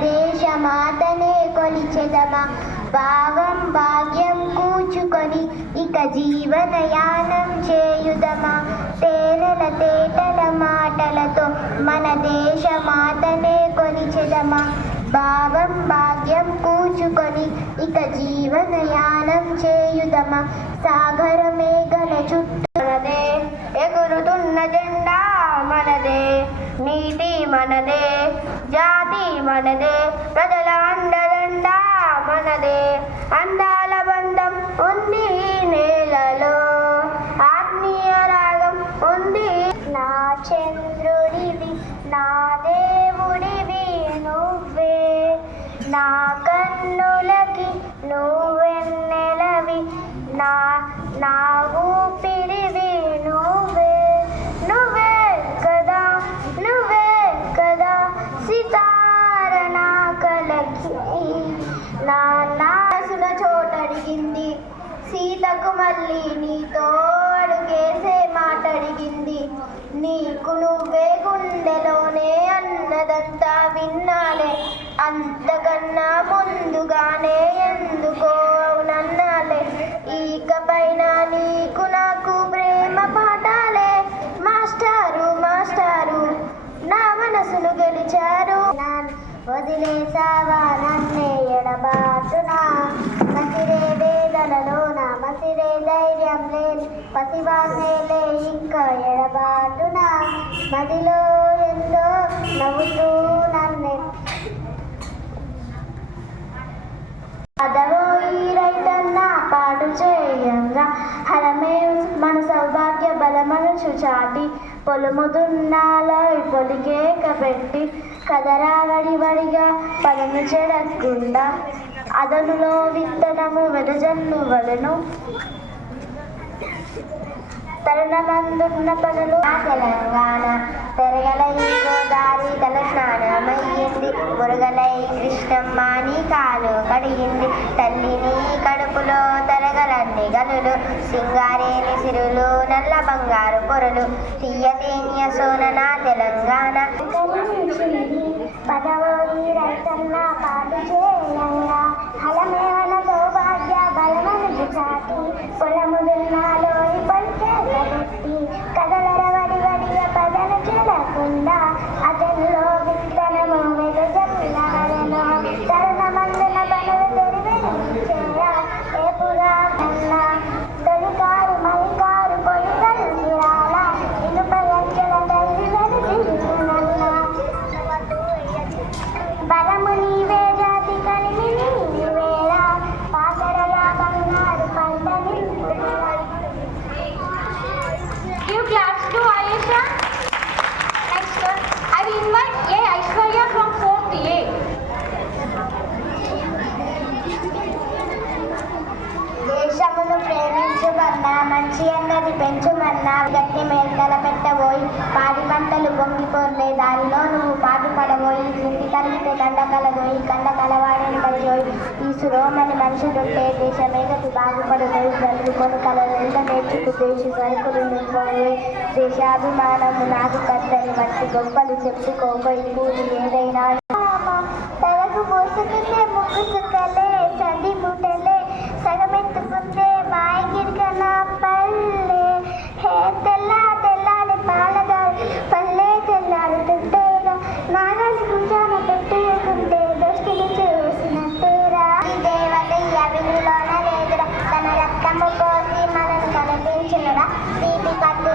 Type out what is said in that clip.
దేశమాతనే కొలిచెదమా భావం భాగ్యం కూచుకొని ఇక జీవనయానం చేయుదమా తేనెల తేటల మాటలతో మన దేశమాతనే కొలిచెదమా భావం భాగ్యం కూచుకొని ఇక జీవనయానం చేయుదమా సాగర మేఘల చుట్టూ మనదే ఎగురుతున్న జెండా మనదే నీతి మనదే జాతి మనదే ప్రజల అండదండ మనదే అందాల బంధం ఉంది నేలలో ఆత్మీయ రాగం ఉంది నా చంద్రుడివి నా దేవుడివి నువ్వే నా కన్నులకి నువ్వెన్నెలవి నా నా ఊపిరివి నువ్వే నువ్వే కదా సితారణ కలకి నా నాసుల చోటడిగింది సీతకు మళ్ళీ నీతో అడుగేసే మాట అడిగింది నీకు నువ్వే గుండెలోనే అన్నదంతా విన్నాలే అంతకన్నా ముందుగానే ఎందుకో అవునన్నాలే ఇకపైన నీకు నాకు ప్రేమ పాఠాలే మాస్టారు నా మనసును గెలిచారు వదిలేసావా నన్నే ఎడబాటునా మసిరే వేదనలోన మసిరే ధైర్యం లేని పసివాసేలే ఇంకా ఎడబాటునా మదిలో ఎంతో నవ్వుతూ నన్నే అదవో ఈ రైతన్న పాడు చేయంగా హరమే మన సౌభాగ్య బలమనుచు చాటి పొలము దున్నాలో పొలికేక పెట్టి కదరా వడివడిగా పదము చెడకుండా అదనులో విత్తనము వెదజల్లు వలను తరుణమందున్న పనులు తెలంగాణ తెరగలై గోదారి తల స్నానమయ్యింది మురుగలై కృష్ణమ్మ నీ కాలు కడిగింది తల్లిని కడుపులో తరగలన్ని గనులు సింగారేని సిరులు నల్ల బంగారు పొరలు తీయతేనియ సోనన తెలంగాణ పదవోయి రైతన్న పాటు చేయంగా హలమేవన సౌభాగ్య బలమను చాటి పొలము దున్నాలో పెట్టి కదలర వడివడిగా పదను చెడకుండా అతనిలో విత్తనము వెదజల్లవలను తరుణమందున పనులు తెరివెనుచేయ ఏపుగా కన్నా తొలికారు మలికారు పొలికలు సిరాల ఇనుపై అంచెల తల్లి వెనుతిరుగునన్న బలము నీవే జాతి కలిమి నీవేరా పాతరలా బంగారు పంట Few claps to Ayesha. Next one. I will invite A. Aishwarya from 4th A. దేశమును ప్రేమించుమన్నా మంచి అన్నది పెంచుమన్నా గట్టి మేల్తల పెట్టబోయి పాడి పంటలు పొంగిపోర్లే దారిలో నువ్వు పాటు పడబోయి చింటి కలిగితే కండ కలగోయి కండ కలవాడని పడిపోయి ఈ సురోమని మనుషులుంటే దేశమేగతి బాగుపడబోయి జరుపుకొని కలవెంట నేర్చుకు దేశ సరుకులు నింపబోయి దేశాభిమానము నాకు కద్దని వంటి గొప్పలు చెప్పుకోపోయి కూలి ఏదైనా తలకు మోసుకుంటే ముగ్గు చుక్కలే చండి మూటలే సగమెత్తుకుంటే మాయగిరిక నా పల్లె హే తెల్లాలి పాలగాలి పల్లె తెల్లాడుతుంటేరా నాగాలి గుంజాన పెట్టుకుంటే దృష్టిని చేసినట్టేరా ఈ దేవత ఈ అవినిలోన లేదురా తన రక్తము కోసి మనను కనిపించునురా తీపి పట్టు